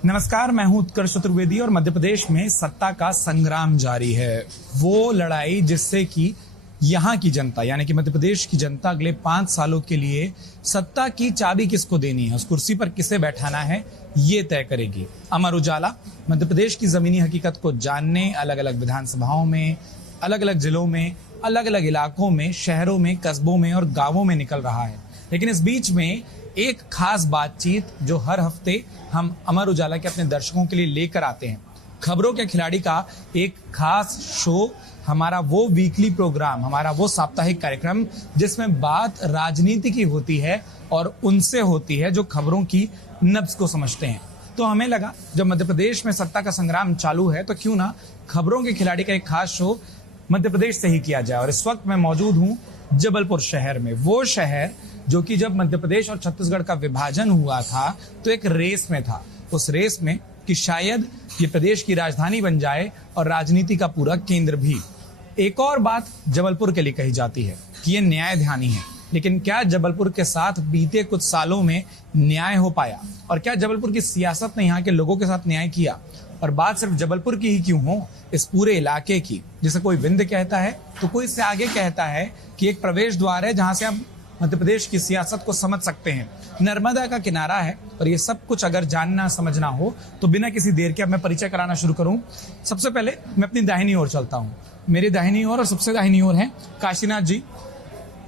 नमस्कार, मैं हूं उत्कर्ष चतुर्वेदी और मध्य प्रदेश में सत्ता का संग्राम जारी है। वो लड़ाई जिससे कि यहाँ की जनता यानी कि मध्य प्रदेश की जनता अगले 5 सालों के लिए सत्ता की चाबी किसको देनी है, उस कुर्सी पर किसे बैठाना है, ये तय करेगी। अमर उजाला मध्य प्रदेश की जमीनी हकीकत को जानने अलग अलग विधानसभाओं में, अलग अलग जिलों में, अलग अलग इलाकों में, शहरों में, कस्बों में और गांवों में निकल रहा है। लेकिन इस बीच में एक खास बातचीत जो हर हफ्ते हम अमर उजाला के अपने दर्शकों के लिए लेकर आते हैं, खबरों के खिलाड़ी का एक खास शो, हमारा वो वीकली प्रोग्राम, हमारा वो साप्ताहिक कार्यक्रम जिसमें बात राजनीति की होती है और उनसे होती है जो खबरों की नब्ज को समझते हैं। तो हमें लगा जब मध्य प्रदेश में सत्ता का संग्राम चालू है तो क्यों ना खबरों के खिलाड़ी का एक खास शो मध्य प्रदेश से ही किया जाए। और इस वक्त मैं मौजूद हूं जबलपुर शहर में, वो शहर जो कि जब मध्य प्रदेश और छत्तीसगढ़ का विभाजन हुआ था तो एक रेस में था, उस रेस में कि शायद ये प्रदेश की राजधानी बन जाए और राजनीति का पूरा केंद्र भी। एक और बात जबलपुर के लिए कही जाती है कि ये न्याय ध्यानी है, लेकिन क्या जबलपुर के साथ बीते कुछ सालों में न्याय हो पाया और क्या जबलपुर की सियासत ने यहाँ के लोगों के साथ न्याय किया? और बात सिर्फ जबलपुर की ही क्यों हो, इस पूरे इलाके की, जिसे कोई विंध्य कहता है तो कोई इससे आगे कहता है कि एक प्रवेश द्वार है जहां से आप मध्य प्रदेश की सियासत को समझ सकते हैं। नर्मदा का किनारा है और ये सब कुछ अगर जानना समझना हो तो बिना किसी देर के अब मैं परिचय कराना शुरू करूं। सबसे पहले मैं अपनी दाहिनी ओर चलता हूं। मेरी दाहिनी ओर और सबसे दाहिनी ओर है काशीनाथ जी।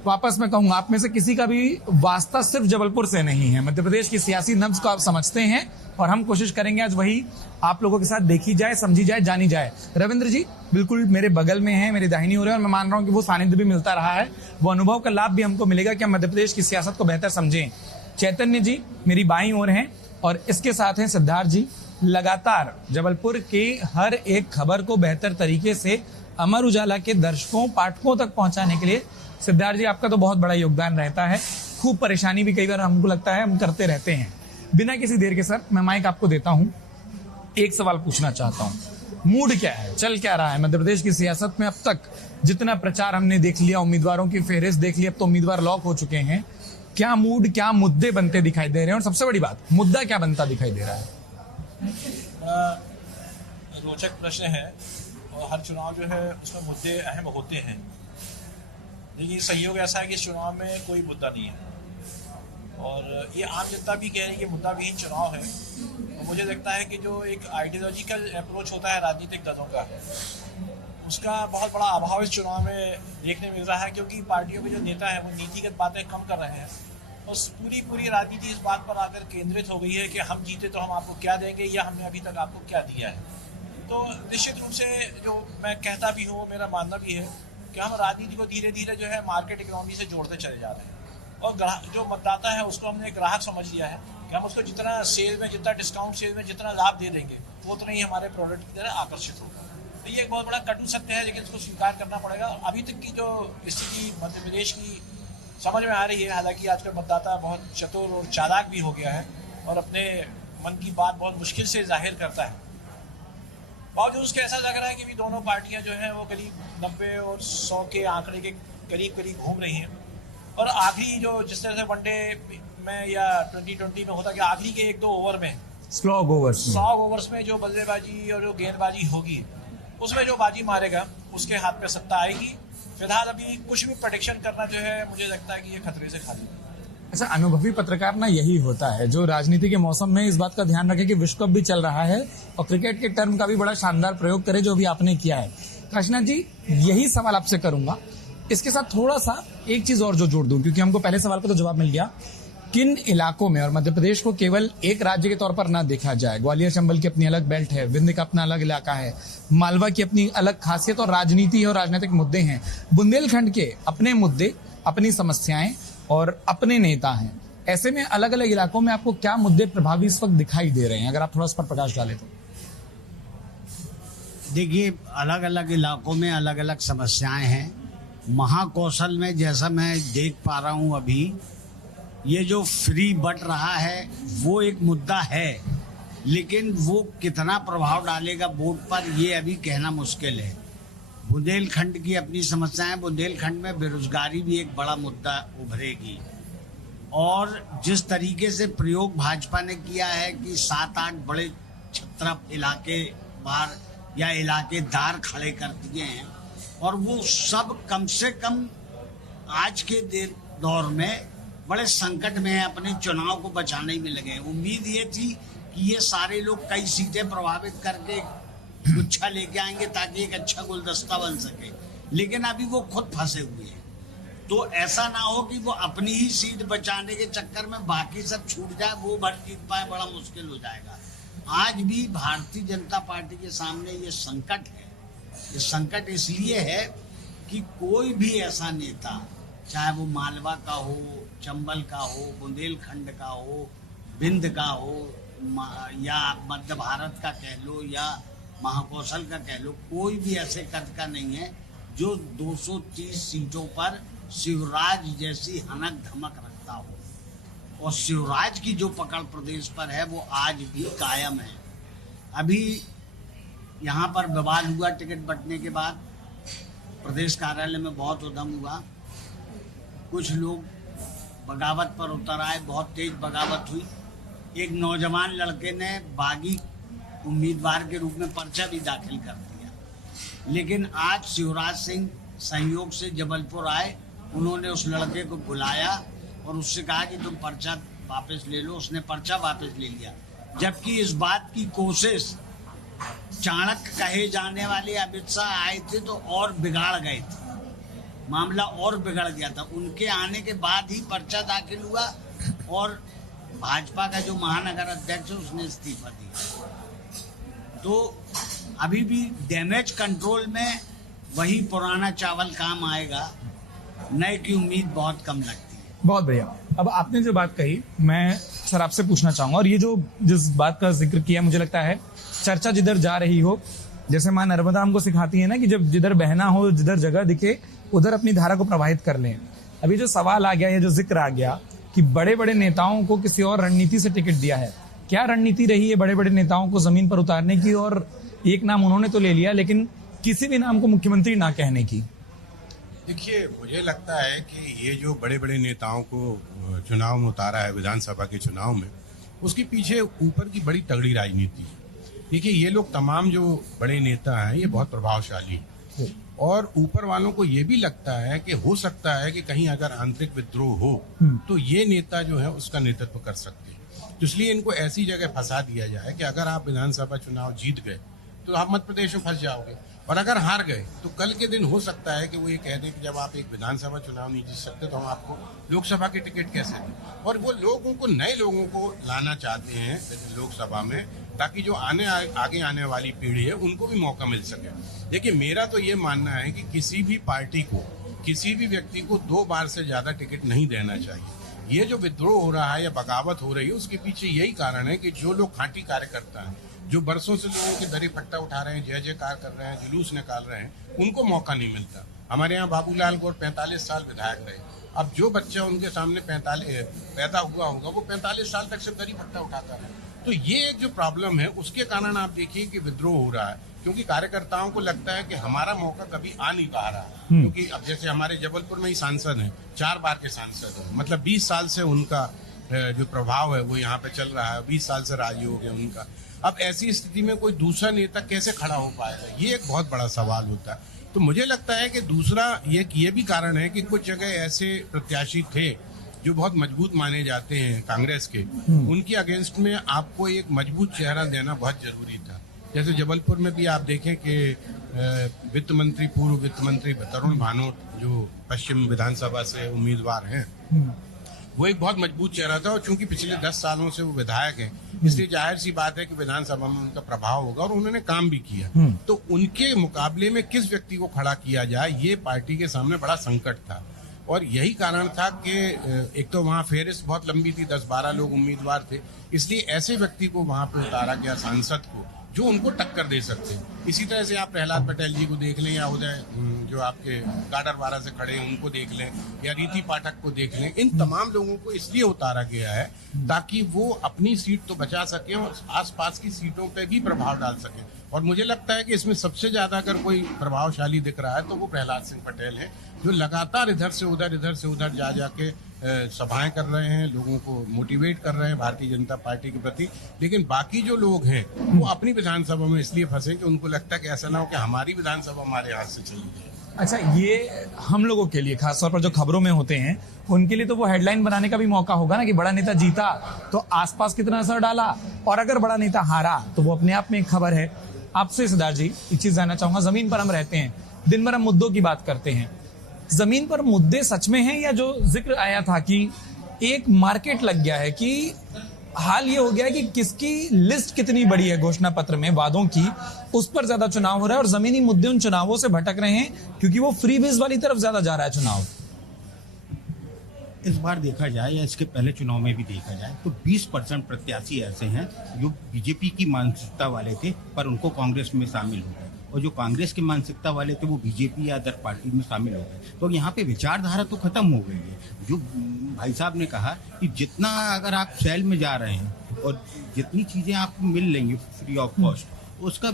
वापस मैं कहूंगा, आप में से किसी का भी वास्ता सिर्फ जबलपुर से नहीं है। मध्य प्रदेश की सियासी नब्ज को आप समझते हैं और हम कोशिश करेंगे आज वही आप लोगों के साथ देखी जाए, समझी जाए, जानी जाए। रविंद्र जी बिल्कुल मेरे बगल में है, मेरी दाहिनी ओर है और मैं मान रहा हूं कि वो सानिध्य भी मिलता रहा है, वो अनुभव का लाभ भी हमको मिलेगा कि हम मध्य प्रदेश की सियासत को बेहतर समझें। चैतन्य जी मेरी बाईं ओर हैं और इसके साथ हैं सिद्धार्थ जी। लगातार जबलपुर के हर एक खबर को बेहतर तरीके से अमर उजाला के दर्शकों, पाठकों तक पहुंचाने के लिए सिद्धार्थ जी आपका तो बहुत बड़ा योगदान रहता है। खूब परेशानी भी कई बार हमको लगता है हम करते रहते हैं। बिना किसी देर के सर मैं माइक आपको देता हूं। एक सवाल पूछना चाहता हूं, मूड क्या है, चल क्या रहा है मध्य प्रदेश की सियासत में? अब तक जितना प्रचार हमने देख लिया, उम्मीदवारों की फेहरिस्त देख ली, अब तो उम्मीदवार लॉक हो चुके हैं। क्या मूड, क्या मुद्दे बनते दिखाई दे रहे हैं और सबसे बड़ी बात, मुद्दा क्या बनता दिखाई दे रहा है? रोचक प्रश्न है और हर चुनाव जो है उसमें मुद्दे अहम होते हैं, लेकिन संयोग ऐसा है कि इस चुनाव में कोई मुद्दा नहीं है और ये आम जनता भी कह रही है कि मुद्दा विहीन चुनाव है। तो मुझे लगता है कि जो एक आइडियोलॉजिकल अप्रोच होता है राजनीतिक दलों का, उसका बहुत बड़ा अभाव इस चुनाव में देखने मिल रहा है, क्योंकि पार्टियों के जो नेता हैं वो नीतिगत बातें कम कर रहे हैं और पूरी राजनीति इस बात पर आकर केंद्रित हो गई है कि हम जीते तो हम आपको क्या देंगे या हमने अभी तक आपको क्या दिया है। तो निश्चित रूप से जो मैं कहता भी हूँ, मेरा मानना भी है कि हम राजनीति को धीरे धीरे जो है मार्केट इकोनॉमी से जोड़ते चले जा रहे हैं और जो मतदाता है उसको हमने ग्राहक समझ लिया है कि हम उसको जितना सेल में, जितना डिस्काउंट सेल में जितना लाभ दे देंगे वो उतना ही हमारे प्रोडक्ट की तरह आकर्षित होगा। तो ये एक बहुत बड़ा कटु सत्य है, लेकिन इसको स्वीकार करना पड़ेगा। अभी तक की जो स्थिति मध्य प्रदेश की समझ में आ रही है, हालांकि आजकल मतदाता बहुत चतुर और चालाक भी हो गया है और अपने मन की बात बहुत मुश्किल से जाहिर करता है। बावजूद उसके ऐसा लग रहा है कि भी दोनों पार्टियां जो हैं वो करीब 90 और 100 के आंकड़े के करीब घूम रही हैं और आखिरी जो जिस तरह से वनडे में या 2020 में होता कि आखिरी के 1-2 ओवर में, स्लॉग ओवर्स में जो बल्लेबाजी और जो गेंदबाजी होगी उसमें जो बाजी मारेगा उसके हाथ पे सत्ता आएगी। फिलहाल अभी कुछ भी प्रेडिक्शन करना जो है मुझे लगता है कि ये खतरे से खाली है। अच्छा, अनुभवी पत्रकार ना यही होता है जो राजनीति के मौसम में इस बात का ध्यान रखे कि विश्व कप भी चल रहा है और क्रिकेट के टर्म का भी बड़ा शानदार प्रयोग करे जो भी आपने किया है। काशीनाथ जी यही सवाल आपसे करूंगा, इसके साथ थोड़ा सा एक चीज और जो जोड़ दूं, क्योंकि हमको पहले सवाल का तो जवाब मिल गया। किन इलाकों में, और मध्य प्रदेश को केवल एक राज्य के तौर पर ना देखा जाए, ग्वालियर चंबल की अपनी अलग बेल्ट है, विंध्य का अपना अलग इलाका है, मालवा की अपनी अलग खासियत और राजनीति और राजनीतिक मुद्दे हैं, बुंदेलखंड के अपने मुद्दे, अपनी समस्याएं और अपने नेता हैं। ऐसे में अलग अलग इलाकों में आपको क्या मुद्दे प्रभावी इस वक्त दिखाई दे रहे हैं, अगर आप थोड़ा इस पर प्रकाश डालें तो? देखिए, अलग अलग इलाकों में अलग अलग समस्याएं हैं। महाकौशल में जैसा मैं देख पा रहा हूं अभी, ये जो फ्री बट रहा है वो एक मुद्दा है, लेकिन वो कितना प्रभाव डालेगा वोट पर ये अभी कहना मुश्किल है। बुंदेलखंड की अपनी समस्याएं, बुंदेलखंड में बेरोजगारी भी एक बड़ा मुद्दा उभरेगी और जिस तरीके से प्रयोग भाजपा ने किया है कि 7-8 बड़े छत्रप इलाके बार या इलाकेदार खड़े कर दिए हैं, और वो सब कम से कम आज के दौर में बड़े संकट में है, अपने चुनाव को बचाने में लगे हैं। उम्मीद ये थी कि ये सारे लोग कई सीटें प्रभावित करके गुच्छा लेके आएंगे ताकि एक अच्छा गुलदस्ता बन सके, लेकिन अभी वो खुद फंसे हुए हैं। तो ऐसा ना हो कि वो अपनी ही सीट बचाने के चक्कर में बाकी सब छूट जाए, वो भर जीत पाए, बड़ा मुश्किल हो जाएगा। आज भी भारतीय जनता पार्टी के सामने ये संकट है। ये संकट इसलिए है कि कोई भी ऐसा नेता, चाहे वो मालवा का हो, चंबल का हो, बुंदेलखंड का हो, विंध्य का हो, या मध्य भारत का कह लो या महाकौशल का कह लो, कोई भी ऐसे कद का नहीं है जो 230 सीटों पर शिवराज जैसी हनक धमक रखता हो। और शिवराज की जो पकड़ प्रदेश पर है वो आज भी कायम है। अभी यहाँ पर विवाद हुआ टिकट बंटने के बाद, प्रदेश कार्यालय में बहुत उधम हुआ, कुछ लोग बगावत पर उतर आए, बहुत तेज बगावत हुई। एक नौजवान लड़के ने बागी उम्मीदवार के रूप में पर्चा भी दाखिल कर दिया, लेकिन आज शिवराज सिंह संयोग से जबलपुर आए, उन्होंने उस लड़के को बुलाया और उससे कहा कि तुम पर्चा वापस ले लो। उसने पर्चा वापस ले लिया, जबकि इस बात की कोशिश चाणक्य कहे जाने वाले अमित शाह आए थे तो और बिगाड़ गए थे, मामला और बिगड़ गया था। उनके आने के बाद ही पर्चा दाखिल हुआ और भाजपा का जो महानगर अध्यक्ष है उसने इस्तीफा दिया। तो अभी भी डैमेज कंट्रोल में वही पुराना चावल काम आएगा, नए की उम्मीद बहुत कम लगती है। बहुत बढ़िया। अब आपने जो बात कही, मैं सर आपसे पूछना चाहूंगा, और ये जो जिस बात का जिक्र किया, मुझे लगता है चर्चा जिधर जा रही हो, जैसे माँ नर्मदा हमको सिखाती है ना कि जब जिधर बहना हो, जिधर जगह दिखे, उधर अपनी धारा को प्रवाहित कर लें। अभी जो सवाल आ गया, ये जो जिक्र आ गया कि बड़े बड़े नेताओं को किसी और रणनीति से टिकट दिया है, क्या रणनीति रही है बड़े बड़े नेताओं को जमीन पर उतारने की? और एक नाम उन्होंने तो ले लिया, लेकिन किसी भी नाम को मुख्यमंत्री ना कहने की। देखिए, मुझे लगता है कि ये जो बड़े बड़े नेताओं को चुनाव में उतारा है, विधानसभा के चुनाव में, उसके पीछे ऊपर की बड़ी तगड़ी राजनीति है। देखिए, ये लोग तमाम जो बड़े नेता हैं, ये बहुत प्रभावशाली हैं, और ऊपर वालों को ये भी लगता है कि हो सकता है कि कहीं अगर आंतरिक विद्रोह हो तो ये नेता जो है उसका नेतृत्व कर सकते हैं। तो इसलिए इनको ऐसी जगह फंसा दिया जाए कि अगर आप विधानसभा चुनाव जीत गए तो आप मध्य प्रदेश में फंस जाओगे, और अगर हार गए तो कल के दिन हो सकता है कि वो ये कह दें कि जब आप एक विधानसभा चुनाव नहीं जीत सकते तो हम आपको लोकसभा के टिकट कैसे दें। और वो लोगों को, नए लोगों को लाना चाहते हैं लोकसभा में, ताकि जो आगे आने वाली पीढ़ी है उनको भी मौका मिल सके। देखिए, मेरा तो ये मानना है कि किसी भी पार्टी को, किसी भी व्यक्ति को 2 बार से ज्यादा टिकट नहीं देना चाहिए। ये जो विद्रोह हो रहा है या बगावत हो रही है, उसके पीछे यही कारण है कि जो लोग खांटी कार्यकर्ता हैं, जो बरसों से लोगों के दरी पट्टा उठा रहे हैं, जय जयकार कर रहे हैं, जुलूस निकाल रहे हैं, उनको मौका नहीं मिलता। हमारे यहाँ बाबूलाल गौर 45 साल विधायक रहे। अब जो बच्चा उनके सामने 45 पैदा हुआ होगा, वो 45 साल तक से दरी पट्टा उठाता रहे। तो ये एक जो प्रॉब्लम है, उसके कारण आप देखिए कि विद्रोह हो रहा है, क्योंकि कार्यकर्ताओं को लगता है कि हमारा मौका कभी आ नहीं पा रहा। क्योंकि अब जैसे हमारे जबलपुर में ही सांसद हैं, 4 बार के सांसद हैं, मतलब 20 साल से उनका जो प्रभाव है वो यहाँ पे चल रहा है, 20 साल से राजयोग है उनका। अब ऐसी स्थिति में कोई दूसरा नेता कैसे खड़ा हो पाएगा, ये एक बहुत बड़ा सवाल होता है। तो मुझे लगता है कि दूसरा ये भी कारण है कि कुछ जगह ऐसे प्रत्याशी थे जो बहुत मजबूत माने जाते हैं कांग्रेस के, उनके अगेंस्ट में आपको एक मजबूत चेहरा देना बहुत जरूरी था। जैसे जबलपुर में भी आप देखें कि वित्त मंत्री, पूर्व वित्त मंत्री तरुण भानोट, जो पश्चिम विधानसभा से उम्मीदवार हैं, वो एक बहुत मजबूत चेहरा था। और चूंकि पिछले 10 सालों से वो विधायक हैं, इसलिए जाहिर सी बात है कि विधानसभा में उनका प्रभाव होगा, और उन्होंने काम भी किया। तो उनके मुकाबले में किस व्यक्ति को खड़ा किया जाए, ये पार्टी के सामने बड़ा संकट था। और यही कारण था कि एक तो वहाँ फेरिस्त बहुत लंबी थी, 10-12 लोग उम्मीदवार थे, इसलिए ऐसे व्यक्ति को वहाँ पे उतारा गया, सांसद को, जो उनको टक्कर दे सकते हैं। इसी तरह से आप प्रहलाद पटेल जी को देख लें, या उदय जो आपके गाडरवारा से खड़े हैं उनको देख लें, या रीति पाठक को देख लें। इन तमाम लोगों को इसलिए उतारा गया है ताकि वो अपनी सीट तो बचा सकें और आसपास की सीटों पे भी प्रभाव डाल सकें। और मुझे लगता है कि इसमें सबसे ज्यादा अगर कोई प्रभावशाली दिख रहा है तो वो प्रहलाद सिंह पटेल है, जो लगातार इधर से उधर जा जाके सभाएं कर रहे हैं, लोगों को मोटिवेट कर रहे हैं भारतीय जनता पार्टी के प्रति। लेकिन बाकी जो लोग हैं वो अपनी विधानसभा में इसलिए फंसे कि उनको लगता है कि ऐसा ना हो कि हमारी विधानसभा हमारे हाथ से चली जाए। अच्छा, ये हम लोगों के लिए खासतौर पर जो खबरों में होते हैं उनके लिए तो वो हेडलाइन बनाने का भी मौका होगा ना कि बड़ा नेता जीता तो आसपास कितना असर डाला, और अगर बड़ा नेता हारा तो वो अपने आप में एक खबर है। आपसे सिद्धार्थ जी एक चीज जानना चाहूंगा, जमीन पर हम रहते हैं, दिन भर हम मुद्दों की बात करते हैं, जमीन पर मुद्दे सच में हैं या जो जिक्र आया था कि एक मार्केट लग गया है, कि हाल ये हो गया है कि किसकी लिस्ट कितनी बड़ी है घोषणा पत्र में वादों की, उस पर ज्यादा चुनाव हो रहा है और जमीनी मुद्दे उन चुनावों से भटक रहे हैं क्योंकि वो फ्री बेस वाली तरफ ज्यादा जा रहा है चुनाव। इस बार देखा जाए या इसके पहले चुनाव में भी देखा जाए तो 20% प्रत्याशी ऐसे हैं जो बीजेपी की मानसिकता वाले थे पर उनको कांग्रेस में शामिल हो गए, और जो कांग्रेस की मानसिकता वाले थे वो बीजेपी या अदर पार्टी में शामिल हो गए। तो यहाँ पे विचारधारा तो खत्म हो गई है। जो भाई साहब ने कहा कि जितना अगर आप सेल में जा रहे हैं और जितनी चीजें आपको मिल लेंगी फ्री ऑफ कॉस्ट, उसका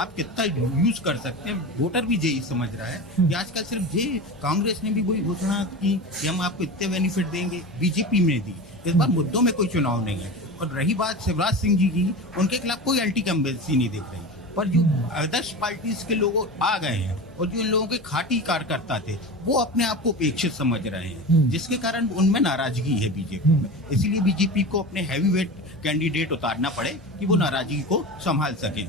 आप कितना यूज कर सकते हैं, वोटर भी यही समझ रहा है कि आजकल सिर्फ ये कांग्रेस ने भी वही घोषणा की कि हम आपको इतने बेनिफिट देंगे, बीजेपी में दी। इस बार मुद्दों में कोई चुनाव नहीं है। और रही बात शिवराज सिंह जी की, उनके खिलाफ कोई अल्टी कंबेंसी नहीं दिख रही, पर जो अदर्स पार्टीज के लोग आ गए हैं और जो इन लोगों के खाटी कार्यकर्ता थे वो अपने आप को उपेक्षित समझ रहे हैं, जिसके कारण उनमें नाराजगी है बीजेपी में। इसलिए बीजेपी को अपने हैवीवेट कैंडिडेट उतारना पड़े कि वो नाराजगी को संभाल सकें।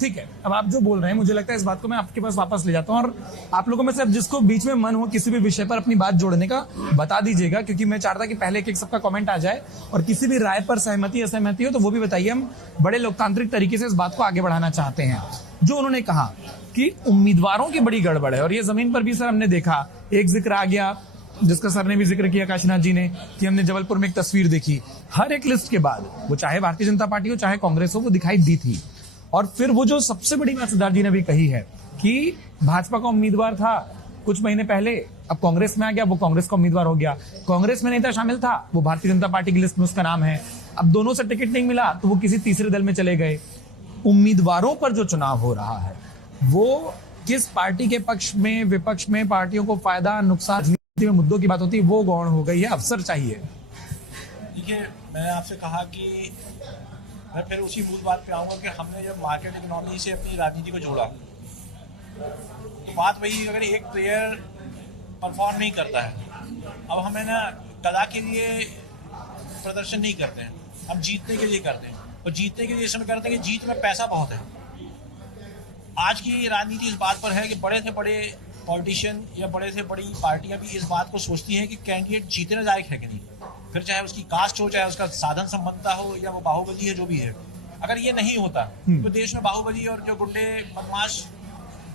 ठीक है, अब आप जो बोल रहे हैं मुझे लगता है इस बात को मैं आपके पास वापस ले जाता हूं, और आप लोगों में से अब जिसको बीच में मन हो किसी भी विषय पर अपनी बात जोड़ने का बता दीजिएगा, क्योंकि मैं चाहता कि पहले एक सबका कमेंट आ जाए और किसी भी राय पर सहमति असहमति हो तो वो भी बताइए। हम बड़े लोकतांत्रिक तरीके से इस बात को आगे बढ़ाना चाहते हैं। जो उन्होंने कहा कि उम्मीदवारों की बड़ी गड़बड़ है, और ये जमीन पर भी सर हमने देखा, एक जिक्र आ गया जिसका सर ने भी जिक्र किया काशीनाथ जी ने, कि हमने जबलपुर में एक तस्वीर देखी, हर एक लिस्ट के बाद वो चाहे भारतीय जनता पार्टी हो चाहे कांग्रेस हो वो दिखाई दी थी। और फिर वो जो सबसे बड़ी बात सिद्धार्थ जी ने भी कही है कि भाजपा का उम्मीदवार था कुछ महीने पहले, अब कांग्रेस में आ गया, वो कांग्रेस का उम्मीदवार हो गया, कांग्रेस में नेता शामिल था वो भारतीय जनता पार्टी की लिस्ट में उसका नाम है, अब दोनों से टिकट नहीं मिला तो वो किसी तीसरे दल में चले गए। उम्मीदवारों पर जो चुनाव हो रहा है वो किस पार्टी के पक्ष में विपक्ष में पार्टियों को फायदा नुकसान में मुद्दों की बात होती है वो गौण हो गई है, अवसर चाहिए। देखिए, मैंने आपसे कहा कि मैं फिर उसी मूल बात पे आऊँगा कि हमने जब मार्केट इकोनॉमी से अपनी राजनीति को जोड़ा तो बात वही, अगर एक प्लेयर परफॉर्म नहीं करता है, अब हमें ना कला के लिए प्रदर्शन नहीं करते हैं, हम जीतने के लिए करते हैं, और जीतने के लिए इसमें करते हैं कि जीत में पैसा बहुत है। आज की राजनीति इस बात पर है कि बड़े से बड़े पॉलिटिशियन या बड़े से बड़ी पार्टियां भी इस बात को सोचती हैं कि कैंडिडेट जीतने लायक है कि नहीं, फिर चाहे उसकी कास्ट हो, चाहे उसका साधन संबंधता हो, या वो बाहुबली है, जो भी है। अगर ये नहीं होता तो देश में बाहुबली और जो गुंडे बदमाश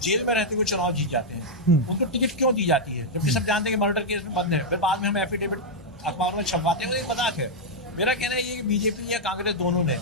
जेल में रहते हुए चुनाव जीत जाते हैं, उनको टिकट क्यों दी जाती है जबकि सब जानते हैं कि मर्डर केस में बंद है, फिर बाद में हम एफिडेविट अखबारों में छपवाते हैं, वो एक मजाक है। मेरा कहना है ये कि बीजेपी या कांग्रेस दोनों ने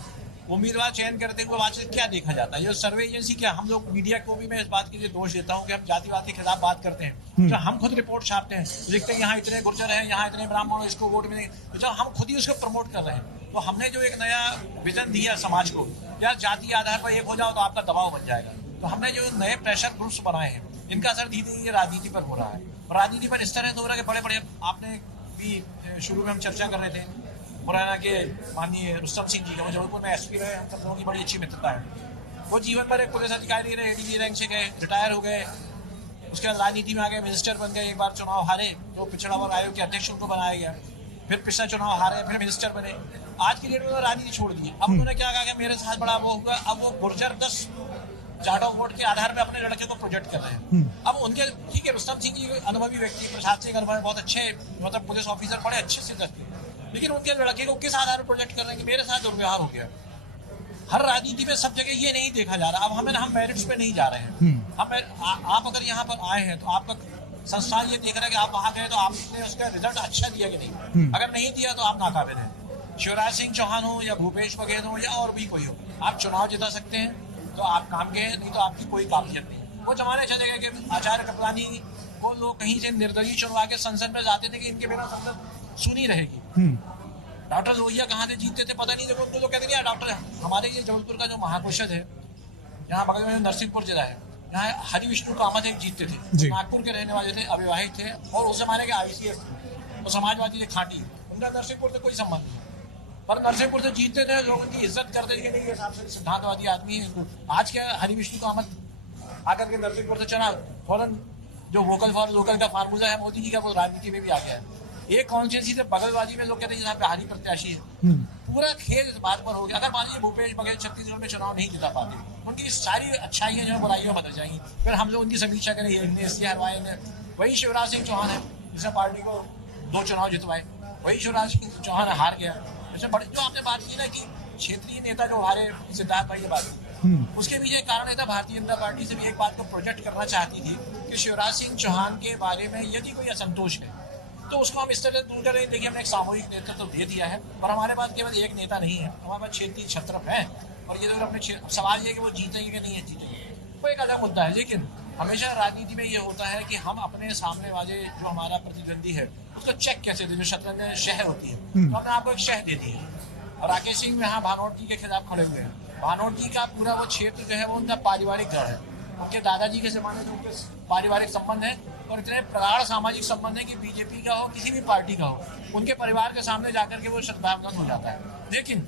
उम्मीदवार चयन करते हुए आज से क्या देखा जाता है, ये सर्वे एजेंसी क्या, हम लोग मीडिया को भी मैं इस बात के लिए दोष देता हूँ कि हम जातिवाद के खिलाफ बात करते हैं। जब हम खुद रिपोर्ट छापते हैं, लिखते हैं यहाँ इतने गुर्जर हैं, यहाँ इतने ब्राह्मण, इसको वोट मिलेंगे, तो जब हम खुद ही उसको प्रमोट कर रहे हैं, तो हमने जो एक नया विजन दिया समाज को, यार जाति आधार पर एक हो जाओ तो आपका दबाव बन जाएगा, तो हमने जो नए प्रेशर ग्रुप्स बनाए हैं इनका असर धीरे धीरे राजनीति पर हो रहा है। और राजनीति पर इस तरह से हो रहा है कि बड़े बड़े, आपने भी शुरू में हम चर्चा कर रहे थे मुरैना के माननीय रुस्तम सिंह जी, जो जबलपुर में एसपी रहे, हम सब लोगों की बड़ी अच्छी मित्रता है। वो जीवन भर एक पुलिस अधिकारी रहे, एडीजी रैंक से गए, रिटायर हो गए, उसके बाद राजनीति में आ गए, मिनिस्टर बन गए, एक बार चुनाव हारे तो पिछड़ा वर्ग आयोग के अध्यक्ष उनको बनाया गया, फिर पिछला चुनाव हारे, फिर मिनिस्टर बने। आज की डेट में राजनीति छोड़ दी। अब उन्होंने क्या कहा कि मेरे साथ बड़ा वो हुआ, अब वो गुर्जर 10 जाटव वोट के आधार पर अपने लड़के को प्रोजेक्ट कर रहे हैं। अब उनके, ठीक है, रुस्तम सिंह जी अनुभवी व्यक्ति, प्रशासनिक अनुभव, बहुत अच्छे, मतलब पुलिस ऑफिसर, बड़े अच्छे से करते, लेकिन उनके लड़के को किस आधार पर प्रोजेक्ट कर रहे हैं कि मेरे साथ दुर्व्यवहार हो गया। हर राजनीति में सब जगह ये नहीं देखा जा रहा। अब हम मेरिट्स पे नहीं जा रहे हैं। आप अगर यहाँ पर आए हैं तो आपका संस्थान ये देख रहा है कि आप वहाँ गए तो आपने उसका रिजल्ट अच्छा दिया कि नहीं, अगर नहीं दिया तो आप नाकाबिल हैं। शिवराज सिंह चौहान हो या भूपेश बघेल हो या और भी कोई हो, आप चुनाव जिता सकते हैं तो आप काम के हैं, नहीं तो आपकी कोई काबिलियत नहीं। वो जमाने चले गए कि आचार्य कृपलानी को लोग कहीं से निर्दलीय चुनवा के संसद में जाते थे कि इनके बिना संसद सुनी रहेगी। डॉक्टर लोहिया कहाँ से जीतते थे पता नहीं, जब उनको लोग कहते हैं डॉक्टर, हमारे ये जबलपुर का जो महाकोशद है, यहाँ बगल में नरसिंहपुर जिला है, यहाँ हरि विष्णु कामत एक जीतते थे, नागपुर के रहने वाले थे, अविवाहित थे और उस जमाने के ICS थे। वो समाजवादी थे खाटी, उनका नरसिंहपुर से कोई संबंध नहीं। पर नरसिंहपुर से जीतते थे, लोग उनकी इज्जत करते थे कि नहीं ये साहब सिद्धांतवादी आदमी है इनको। आज क्या हरि विष्णु कामत आकर के नरसिंहपुर से चना फौरन जो वोकल फॉर लोकल का फार्मूला है मोदी जी का, वो राजनीति में भी आ गया है। एक कॉन्स्टिट्यूंसी से बगलबाजी में लोग कहते हैं यहाँ पे हारी प्रत्याशी है। पूरा खेल इस बात पर हो गया। अगर मान लीजिए भूपेश बघेल छत्तीसगढ़ में चुनाव नहीं जिता पाते, उनकी सारी अच्छाइयां जो बुराइयां बदल जाएंगी, फिर हम लोग उनकी समीक्षा करें इसलिए हरवाए ने। वही शिवराज सिंह चौहान है जिसने पार्टी को 2 चुनाव जितवाए, वही शिवराज सिंह चौहान हार गया। जैसे बड़ी जो आपने बात की ना कि क्षेत्रीय नेता जो हारे, सिद्धार्थ भाई ये बात, उसके पीछे एक कारण था भारतीय जनता पार्टी से भी एक बात को प्रोजेक्ट करना चाहती थी कि शिवराज सिंह चौहान के बारे में यदि कोई असंतोष है तो उसको हम इस तरह दूर करें। देखिए हमने एक सामूहिक नेतृत्व तो दे दिया है, पर हमारे पास केवल एक नेता नहीं है, हमारे पास क्षेत्रीय छत्रप है। और ये तो अपने सवाल ये कि वो जीतेंगे कि नहीं है जीतेंगे, वो एक अलग मुद्दा है। लेकिन हमेशा राजनीति में ये होता है कि हम अपने सामने वाले जो हमारा प्रतिद्वंदी है उसको चेक कैसे दें। जो शतरंज शह होती है तो हमने आपको एक शह दे दी है। और राकेश सिंह यहाँ भानोट जी के खिलाफ खड़े हुए हैं। भानोट जी का पूरा वो क्षेत्र जो है वो उनका पारिवारिक घर है, उनके दादाजी के ज़माने से उनके पारिवारिक संबंध है और इतने प्रगाढ़ सामाजिक संबंध है कि बीजेपी का हो किसी भी पार्टी का हो, उनके परिवार के सामने जाकर के वो श्रद्धांजन हो जाता है। लेकिन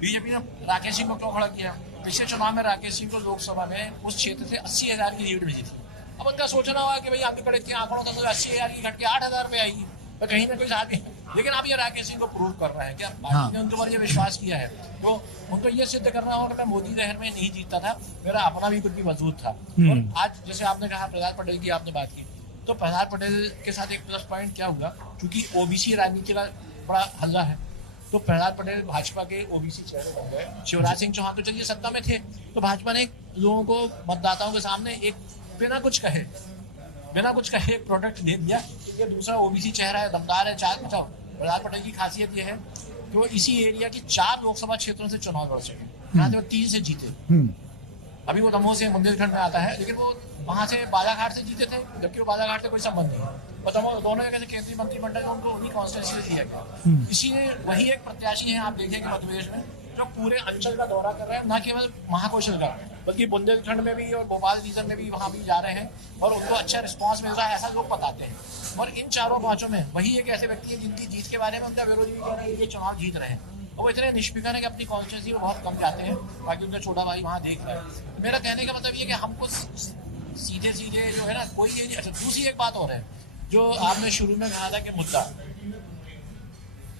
बीजेपी ने राकेश सिंह को क्यों खड़ा किया? पिछले चुनाव में राकेश सिंह को लोकसभा में उस क्षेत्र से 80,000 की लीड मिली थी। अब उनका सोचना हुआ कि भाई आगे कड़े के आंकड़ों था तो 80,000 की घट के 8,000 पे आएगी, तो कहीं ना कोई साथ नहीं। लेकिन अब ये राकेश सिंह को प्रूव कर रहा है क्या पार्टी ने उनके ऊपर ये विश्वास किया है, तो उनको ये सिद्ध करना होगा कि मैं मोदी लहर में नहीं जीतता था, मेरा अपना भी कुछ भी वजूद था। और आज जैसे आपने कहा प्रहलाद पटेल की आपने बात की, तो प्रहलाद पटेल के साथ एक प्लस पॉइंट क्या हुआ, क्योंकि ओबीसी राजनीति का बड़ा हल्ला है, तो प्रहलाद पटेल भाजपा के ओबीसी चेहरे बन गए। शिवराज सिंह चौहान तो चलिए सत्ता में थे, तो भाजपा ने लोगों को, मतदाताओं के सामने एक बिना कुछ कहे एक प्रोडक्ट दे दिया। ये दूसरा ओबीसी चेहरा है, दमदार है, चार बचाओ। प्रहलाद पटेल की खासियत ये है कि वो इसी एरिया की 4 लोकसभा क्षेत्रों से चुनाव लड़ सके, यहाँ से वो 3 से जीते। अभी वो दमोह से बुंदेलखंड में आता है, लेकिन वो वहाँ से बालाघाट से जीते थे, जबकि वो बालाघाट से कोई संबंध नहीं है। और दमोह दोनों जगह से केंद्रीय मंत्रिमंडल में उनको उन्हीं कॉन्स्टिट्यूंसी से दिया गया। इसीलिए वही एक प्रत्याशी है, आप देखेंगे मध्य प्रदेश में, जो पूरे अंचल का दौरा कर रहे हैं, न केवल महाकौशल का बल्कि बुंदेलखंड में भी और भोपाल रीजन में भी वहाँ भी जा रहे हैं, और उनको अच्छा रिस्पॉन्स मिल रहा है, ऐसा लोग बताते हैं। और इन 4-5 में वही एक ऐसे व्यक्ति है जिनकी जीत के बारे में उनका विरोधी भी कह रहे हैं ये चुनाव जीत रहे हैं, और वो इतने निष्पिकन है कि अपनी कॉन्स्टिट्यूंसी में बहुत कम जाते हैं, बाकी उनका छोटा भाई वहाँ देख रहा है। मेरा कहने का मतलब ये कि हमको सीधे जो है ना कोई ये नहीं। अच्छा, दूसरी एक बात और है जो आपने शुरू में कहा था कि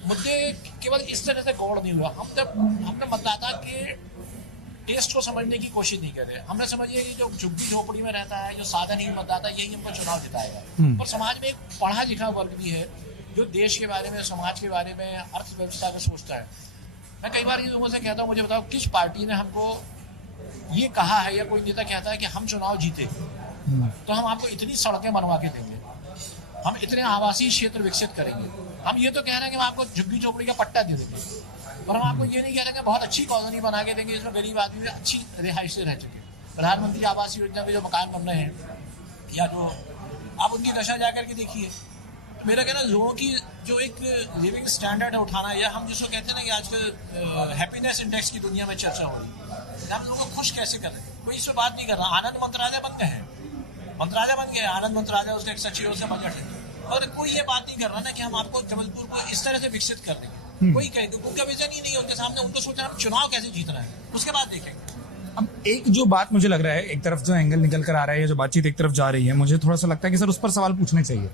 मुद्दे केवल इस तरह से गौड़ नहीं हुआ। हमने मतदाता के टेस्ट को समझने की कोशिश नहीं कर रहे। हमने समझिए कि जो झुग्गी झोपड़ी में रहता है, जो साधारण मतदाता, यही हमको चुनाव जिताएगा। और समाज में एक पढ़ा लिखा वर्ग भी है जो देश के बारे में, समाज के बारे में, अर्थव्यवस्था का सोचता है। मैं कई बार इन लोगों से कहता हूँ मुझे बताओ किस पार्टी ने हमको ये कहा है, या कोई नेता कहता है कि हम चुनाव जीते तो हम आपको इतनी सड़कें बनवा के देंगे, हम इतने आवासीय क्षेत्र विकसित करेंगे, हम ये तो कह रहे हैं कि हम आपको झुग्गी झोपड़ी का पट्टा दे देंगे, और हम आपको ये नहीं कह रहे कि बहुत अच्छी कॉलोनी बना के देंगे जिसमें गरीब आदमी भी अच्छी रिहाइश से रह सके। प्रधानमंत्री आवास योजना में जो मकान बन रहे हैं, या जो आप उनकी दशा जा करके देखिए, मेरा कहना लोगों की जो एक लिविंग स्टैंडर्ड है उठाना, या हम जिसको कहते हैं ना कि आजकल हैप्पीनेस इंडेक्स की दुनिया में चर्चा हो रही है, हम लोगों को खुश कैसे कर रहे हैं, कोई इस पर बात नहीं कर रहा। आनंद मंत्रालय बन गए हैं, आनंद मंत्रालय, उसका एक सचिव से बजट है, और कोई ये बात नहीं कर रहा ना कि हम आपको जबलपुर को इस तरह से विकसित कर देंगे। कोई कहे तो उनका विजन ही नहीं है उनके सामने, उनको सोचना हम चुनाव कैसे जीतना है, उसके बाद देखेंगे। अब एक जो बात मुझे लग रहा है, एक तरफ जो एंगल निकल कर आ रहा है, जो बातचीत एक तरफ जा रही है, मुझे थोड़ा सा लगता है कि सर उस पर सवाल पूछने चाहिए।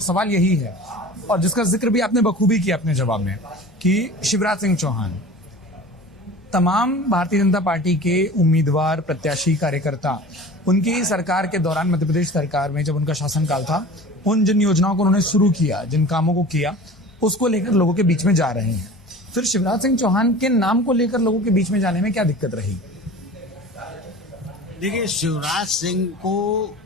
सवाल यही है, और जिसका जिक्र भी आपने बखूबी किया अपने जवाब में, कि शिवराज सिंह चौहान तमाम भारतीय जनता पार्टी के उम्मीदवार, प्रत्याशी, कार्यकर्ता, उनकी सरकार के दौरान, मध्य प्रदेश सरकार में जब उनका शासनकाल था, उन जिन योजनाओं को उन्होंने शुरू किया, जिन कामों को किया, उसको लेकर लोगों के बीच में जा रहे हैं। फिर शिवराज सिंह चौहान के नाम को लेकर लोगों के बीच में जाने में क्या दिक्कत रही? देखिए, शिवराज सिंह को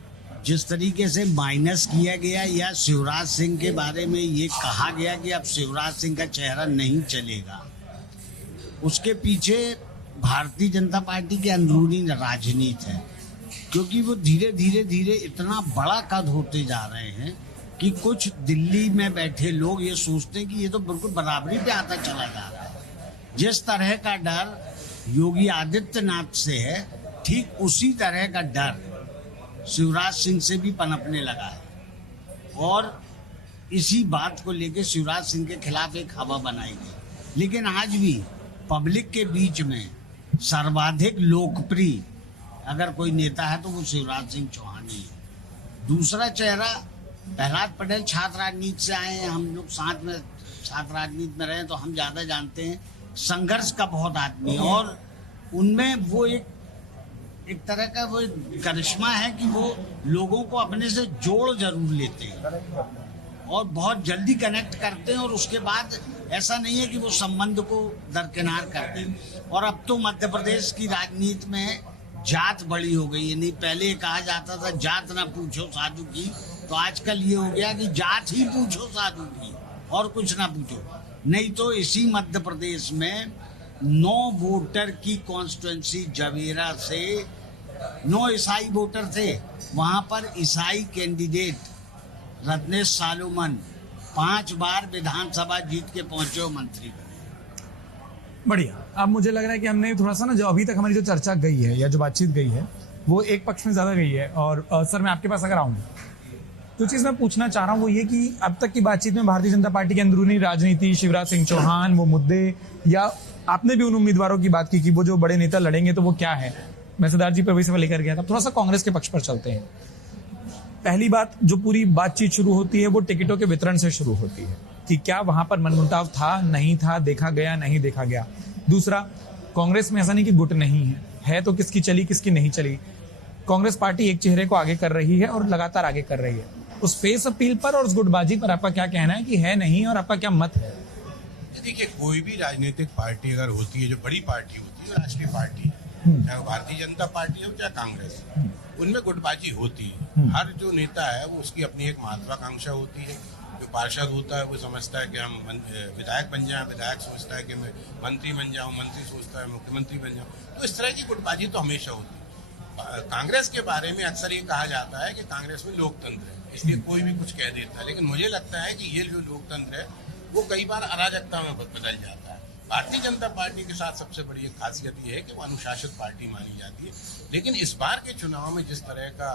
जिस तरीके से माइनस किया गया, या शिवराज सिंह के बारे में ये कहा गया कि अब शिवराज सिंह का चेहरा नहीं चलेगा, उसके पीछे भारतीय जनता पार्टी की अंदरूनी राजनीति है। क्योंकि वो धीरे धीरे इतना बड़ा कद होते जा रहे हैं कि कुछ दिल्ली में बैठे लोग ये सोचते हैं कि ये तो बिल्कुल बराबरी पे आता चला जा रहा है। जिस तरह का डर योगी आदित्यनाथ से है, ठीक उसी तरह का डर शिवराज सिंह से भी पनपने लगा है। और इसी बात को लेके शिवराज सिंह के खिलाफ एक हवा बनाई गई। लेकिन आज भी पब्लिक के बीच में सर्वाधिक लोकप्रिय अगर कोई नेता है तो वो शिवराज सिंह चौहान ही है। दूसरा चेहरा प्रहलाद पटेल छात्र राजनीति से आए हैं, हम लोग साथ में छात्र राजनीति में रहे तो हम ज़्यादा जानते हैं। संघर्ष का बहुत आदमी है और उनमें वो एक तरह का वो करिश्मा है कि वो लोगों को अपने से जोड़ जरूर लेते हैं और बहुत जल्दी कनेक्ट करते हैं और उसके बाद ऐसा नहीं है कि वो संबंध को दरकिनार कर दें। और अब तो मध्य प्रदेश की राजनीति में जात बड़ी हो गई है। नहीं, पहले कहा जाता था जात ना पूछो साधु की, तो आजकल ये हो गया कि जात ही पूछो साधु की और कुछ ना पूछो। नहीं तो इसी मध्य प्रदेश में 9 वोटर की कॉन्स्टिट्यूंसी जवेरा से 9 ईसाई वोटर थे, वहां पर ईसाई कैंडिडेट रत्नेश सालोमन 5 बार विधानसभा जीत के पहुंचे और मंत्री बने। बढ़िया। अब मुझे लग रहा है कि हमने थोड़ा सा ना, जो अभी तक हमारी जो चर्चा गई है या जो बातचीत गई है वो एक पक्ष में ज्यादा गई है। और सर, मैं आपके पास अगर आऊँ, जो चीज मैं पूछना चाह रहा हूँ वो ये कि अब तक की बातचीत में भारतीय जनता पार्टी की अंदरूनी राजनीति, शिवराज सिंह चौहान, वो मुद्दे, या आपने भी उन उम्मीदवारों की बात की कि वो जो बड़े नेता लड़ेंगे तो वो क्या है। मैं सिद्धार्थ जी पर वही सवाल लेकर गया था। थोड़ा सा कांग्रेस के पक्ष पर चलते हैं। पहली बात, जो पूरी बातचीत शुरू होती है वो टिकटों के वितरण से शुरू होती है कि क्या वहां पर मनमुटाव था, नहीं था, देखा गया, नहीं देखा गया। दूसरा, कांग्रेस में ऐसा नहीं कि गुट नहीं है तो किसकी चली किसकी नहीं चली। कांग्रेस पार्टी एक चेहरे को आगे कर रही है और लगातार आगे कर रही है। उस फेस अपील पर और उस गुटबाजी पर आपका क्या कहना है कि है नहीं, और आपका क्या मत है? देखिए, कोई भी राजनीतिक पार्टी अगर होती है, जो बड़ी पार्टी होती है, राष्ट्रीय पार्टी है, चाहे भारतीय जनता पार्टी हो चाहे कांग्रेस, उनमें गुटबाजी होती है। हर जो नेता है वो उसकी अपनी एक महत्वाकांक्षा होती है। जो पार्षद होता है वो समझता है कि हम विधायक बन जाएं, विधायक सोचता है कि मैं मंत्री बन जाऊं, मंत्री सोचता है मुख्यमंत्री बन जाऊं। तो इस तरह की गुटबाजी तो हमेशा होती है। कांग्रेस के बारे में अक्सर ये कहा जाता है कि कांग्रेस में लोकतंत्र है, इसलिए कोई भी कुछ कह देता है। लेकिन मुझे लगता है कि ये जो लोकतंत्र है वो कई बार अराजकता में बदल जाता है। भारतीय जनता पार्टी के साथ सबसे बड़ी एक खासियत ये है कि वो अनुशासित पार्टी मानी जाती है। लेकिन इस बार के चुनाव में जिस तरह का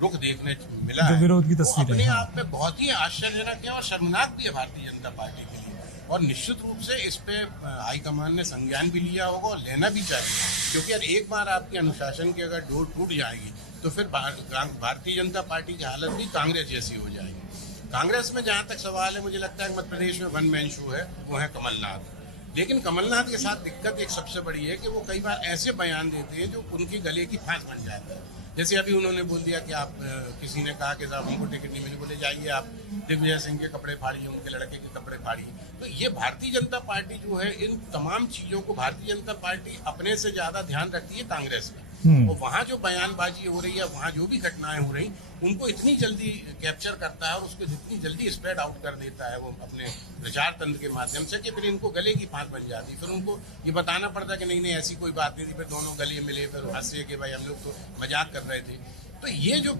रुख देखने मिला है, विरोध की तस्वीर अपने आप में बहुत ही आश्चर्यजनक है और शर्मनाक भी है भारतीय जनता पार्टी के लिए। और निश्चित रूप से इस पे हाईकमान ने संज्ञान भी लिया होगा और लेना भी चाहिए, क्योंकि अगर एक बार आपकी अनुशासन की अगर डोर टूट जाएगी तो फिर भारतीय जनता पार्टी की हालत भी कांग्रेस जैसी हो जाएगी। कांग्रेस में जहां तक सवाल है, मुझे लगता है मध्य प्रदेश में वन मैन शो है, वो है कमलनाथ। लेकिन कमलनाथ के साथ दिक्कत एक सबसे बड़ी है कि वो कई बार ऐसे बयान देते हैं जो उनकी गले की फांस बन जाता है। जैसे अभी उन्होंने बोल दिया कि आप किसी ने कहा कि साहब हमको टिकट नहीं मिली, बोले जाइए आप दिग्विजय सिंह के कपड़े फाड़िए, उनके लड़के के कपड़े फाड़िए। तो ये भारतीय जनता पार्टी जो है, इन तमाम चीजों को भारतीय जनता पार्टी अपने से ज्यादा ध्यान रखती है कांग्रेस का। और वहाँ जो बयानबाजी हो रही है, वहाँ जो भी घटनाएं हो रही, उनको इतनी जल्दी कैप्चर करता है और उसको जितनी जल्दी स्प्रेड आउट कर देता है वो अपने प्रचार तंत्र के माध्यम से, कि फिर इनको गले की फांस बन जाती। फिर उनको ये बताना पड़ता कि नहीं ऐसी कोई बात नहीं थी, फिर दोनों गले मिले, फिर हंसे कि भाई हम लोग तो मजाक कर रहे थे। तो ये जो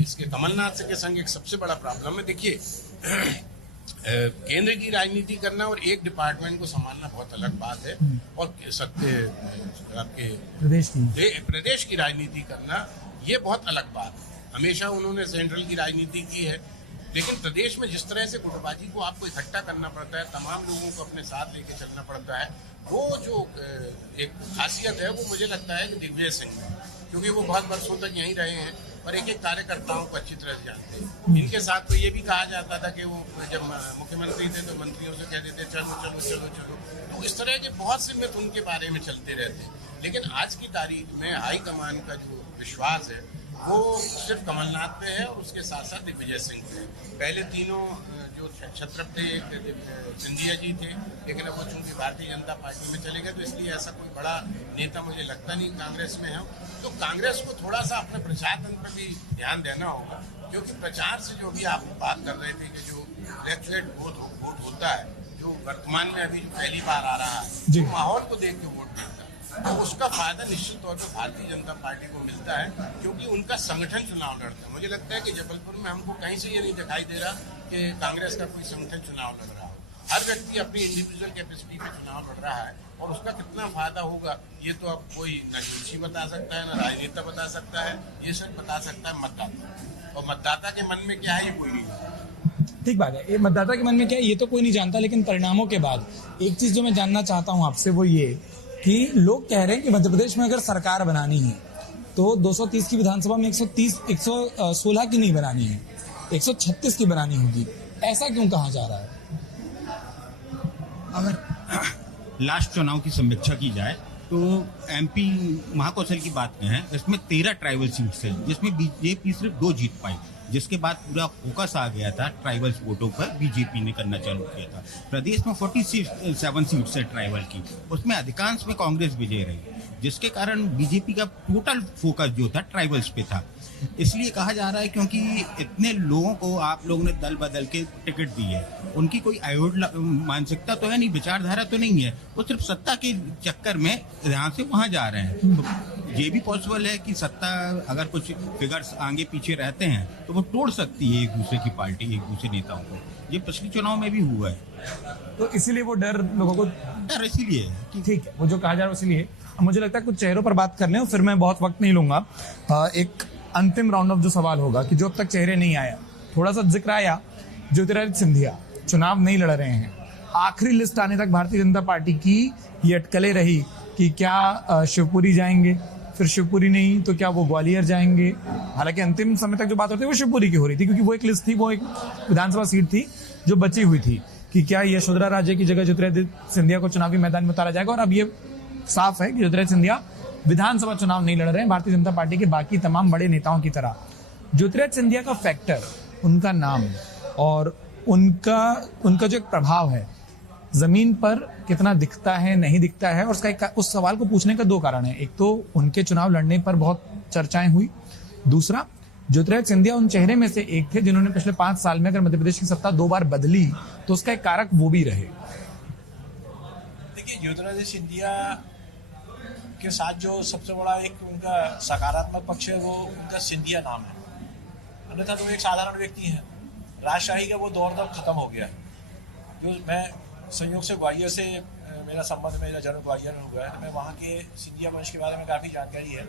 इसके कमलनाथ के संग एक सबसे बड़ा प्रॉब्लम है। देखिए, केंद्र की राजनीति करना और एक डिपार्टमेंट को संभालना बहुत अलग बात है, और आपके प्रदेश की राजनीति करना ये बहुत अलग बात है। हमेशा उन्होंने सेंट्रल की राजनीति की है, लेकिन प्रदेश में जिस तरह से गुटबाजी को आपको इकट्ठा करना पड़ता है, तमाम लोगों को अपने साथ लेके चलना पड़ता है, वो जो एक खासियत है वो मुझे लगता है कि दिग्विजय सिंह है, क्योंकि वो बहुत वर्षों तक यहीं रहे हैं और एक एक कार्यकर्ताओं को अच्छी तरह से जानते हैं। इनके साथ तो ये भी कहा जाता था कि वो जब मुख्यमंत्री थे तो मंत्रियों से कहते थे चलो चलो चलो चलो। तो इस तरह के बहुत से मिथ उनके बारे में चलते रहते हैं। लेकिन आज की तारीख में हाईकमान का जो विश्वास है वो सिर्फ कमलनाथ पे है और उसके साथ साथ दिग्विजय सिंह पे है। पहले तीनों जो छत्र थे, सिंधिया जी थे, लेकिन अब वो चूंकि भारतीय जनता पार्टी में चले गए तो इसलिए ऐसा कोई बड़ा नेता मुझे लगता नहीं कांग्रेस में है। तो कांग्रेस को थोड़ा सा अपने प्रचार तंत्र पर भी ध्यान देना होगा, क्योंकि प्रचार से जो भी आप बात कर रहे थे कि जो इलेक्टोरेट वोट होता है, जो वर्तमान में अभी पहली बार आ रहा है, माहौल को देख के वोट मिलता है, तो उसका फायदा निश्चित तौर पर भारतीय जनता पार्टी को मिलता है, क्योंकि उनका संगठन चुनाव लड़ता है। मुझे लगता है कि जबलपुर में हमको कहीं से ये नहीं दिखाई दे रहा कि कांग्रेस का कोई संगठन चुनाव लड़ रहा हो। हर व्यक्ति अपनी इंडिविजुअल कैपेसिटी पे चुनाव लड़ रहा है, और उसका कितना फायदा होगा ये तो अब कोई न ज्योतिषी बता सकता है, न राजनेता बता सकता है, ये सब बता सकता है मतदाता। और मतदाता के मन में क्या है ये कोई नहीं। ठीक बात है। ये मतदाता के मन में क्या है ये तो कोई नहीं जानता, लेकिन परिणामों के बाद एक चीज जो मैं जानना चाहता हूं आपसे वो ये कि लोग कह रहे हैं कि मध्य प्रदेश में अगर सरकार बनानी है तो 230 की विधानसभा में 116 की नहीं बनानी है, 136 की बनानी होगी। ऐसा क्यों कहा जा रहा है? अगर लास्ट चुनाव की समीक्षा की जाए तो एमपी महाकौशल की बात करें, इसमें 13 ट्राइबल सीट्स है जिसमें बीजेपी सिर्फ 2 जीत पाई, जिसके बाद पूरा फोकस आ गया था ट्राइबल्स वोटों पर, बीजेपी ने करना चालू किया था। प्रदेश में 47 सीट्स है ट्राइबल की, उसमें अधिकांश में कांग्रेस विजय रही, जिसके कारण बीजेपी का टोटल फोकस जो था ट्राइबल्स पे था। इसलिए कहा जा रहा है क्योंकि इतने लोगों को आप लोगों ने दल बदल के टिकट दी है, उनकी कोई मानसिकता तो है नहीं, विचारधारा तो नहीं है, वो सिर्फ सत्ता के चक्कर में यहाँ से वहाँ जा रहे हैं। तो ये भी पॉसिबल है कि सत्ता अगर कुछ फिगर्स आगे पीछे रहते हैं तो वो तोड़ सकती है एक दूसरे की पार्टी, एक दूसरे नेताओं को। ये पिछले चुनाव में भी हुआ है, तो इसीलिए वो डर लोगों को, डर इसीलिए है कि ठीक है वो जो कहा जा रहा है इसीलिए। अब मुझे लगता है कुछ चेहरों पर बात कर लें, फिर मैं बहुत वक्त नहीं लूंगा। एक अंतिम राउंड ऑफ जो सवाल होगा कि जो अब तक चेहरे नहीं आया, थोड़ा सा जिक्र आया, ज्योतिरादित्य सिंधिया चुनाव नहीं लड़ रहे हैं। आखिरी लिस्ट आने तक भारतीय जनता पार्टी की ये अटकलें रही कि क्या शिवपुरी जाएंगे, फिर शिवपुरी नहीं तो क्या वो ग्वालियर जाएंगे। हालांकि अंतिम समय तक जो बात होती है वो शिवपुरी की हो रही थी, क्योंकि वो एक लिस्ट थी, वो एक विधानसभा सीट थी जो बची हुई थी कि क्या यशोधरा राजे की जगह ज्योतिरादित्य सिंधिया को चुनावी मैदान में उतारा जाएगा। और अब ये साफ है कि ज्योतिरादित्य सिंधिया विधानसभा चुनाव नहीं लड़ रहे हैं। भारतीय जनता पार्टी के बाकी तमाम बड़े नेताओं की तरह ज्योतिरादित्य सिंधिया का फैक्टर, उनका नाम और उनका जो एक प्रभाव है जमीन पर कितना दिखता है नहीं दिखता है, और उसका उस सवाल को पूछने का 2 कारण है। एक तो उनके चुनाव लड़ने पर बहुत चर्चाएं हुई, दूसरा ज्योतिरादित्य सिंधिया उन चेहरे में से एक थे जिन्होंने पिछले 5 साल में अगर मध्य प्रदेश की सत्ता 2 बार बदली तो उसका एक कारक वो भी रहे। देखिए, ज्योतिरादित्य सिंधिया के साथ जो सबसे बड़ा एक उनका सकारात्मक पक्ष है वो उनका सिंधिया नाम है, अन्यथा तो एक साधारण व्यक्ति है। राजशाही का वो दौर तब खत्म हो गया। जो मैं संयोग से ग्वालियर से मेरा संबंध, मेरा जन्म ग्वालियर में हुआ है, मैं वहाँ के सिंधिया वंश के बारे में काफ़ी जानकारी है।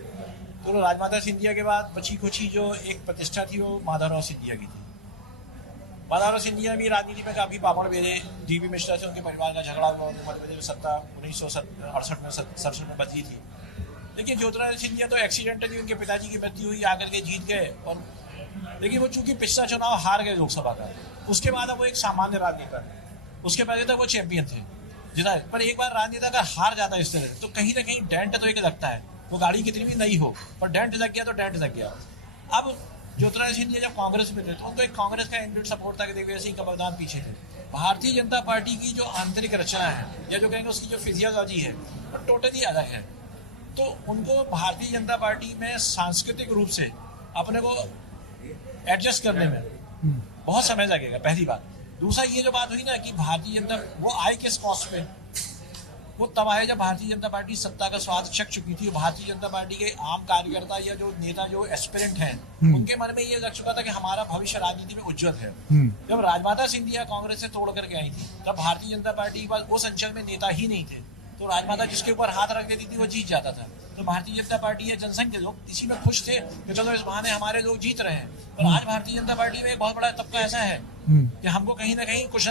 तो राजमाता सिंधिया के बाद बची खुची जो एक प्रतिष्ठा थी वो माधवराव सिंधिया की थी। माधवराव सिंधिया भी राजनीति में काफ़ी पापड़ बेरे, DB मिश्रा से उनके परिवार का झगड़ा हुआ, मध्य प्रदेश में सत्ता 1968 में 67 में बदली थी। देखिए, ज्योतिरादित्य सिंधिया तो एक्सीडेंटली उनके पिताजी की मृत्यु हुई, आकर के जीत गए, और लेकिन वो चूंकि पिछला चुनाव हार गए लोकसभा का, उसके बाद अब वो एक सामान्य राजनेता है। उसके पहले तक वो चैंपियन थे, जिता। पर एक बार राजनेता का हार जाता है इस तरह तो कहीं ना कहीं डेंट तो एक लगता है, वो गाड़ी कितनी भी नई हो पर डेंट लग गया तो डेंट लग गया। अब ज्योतिरादित्य सिंधिया जब कांग्रेस में थे तो उनको एक कांग्रेस का इनबिल्ट सपोर्ट था कि देखिए ऐसे ही कमलनाथ पीछे थे। भारतीय जनता पार्टी की जो आंतरिक रचना है या जो कहेंगे उसकी जो फिजियोलॉजी है वो टोटली अलग है। तो उनको भारतीय जनता पार्टी में सांस्कृतिक रूप से अपने को एडजस्ट करने में बहुत समय लगेगा, पहली बात। दूसरा ये जो बात हुई ना कि भारतीय जनता वो आए किस कॉस्ट पे, वो तब आए जब भारतीय जनता पार्टी सत्ता का स्वाद चख चुकी थी। भारतीय जनता पार्टी के आम कार्यकर्ता या जो नेता जो एस्पिरेंट हैं उनके मन में ये लग चुका था कि हमारा भविष्य राजनीति में उज्जवल है। जब राजमाता सिंधिया कांग्रेस से तोड़ करके आई थी तब भारतीय जनता पार्टी के पास उस अंचल में नेता ही नहीं थे, तो राजमाता जिसके ऊपर हाथ रख देती थी वो जीत जाता था। तो भारतीय जनता पार्टी या जनसंघ के लोग इसी में खुश थे कि चलो इस बहाने हमारे लोग जीत रहे हैं। और आज भारतीय जनता पार्टी में एक बहुत बड़ा तबका ऐसा है कि हमको कहीं ना कहीं कुछ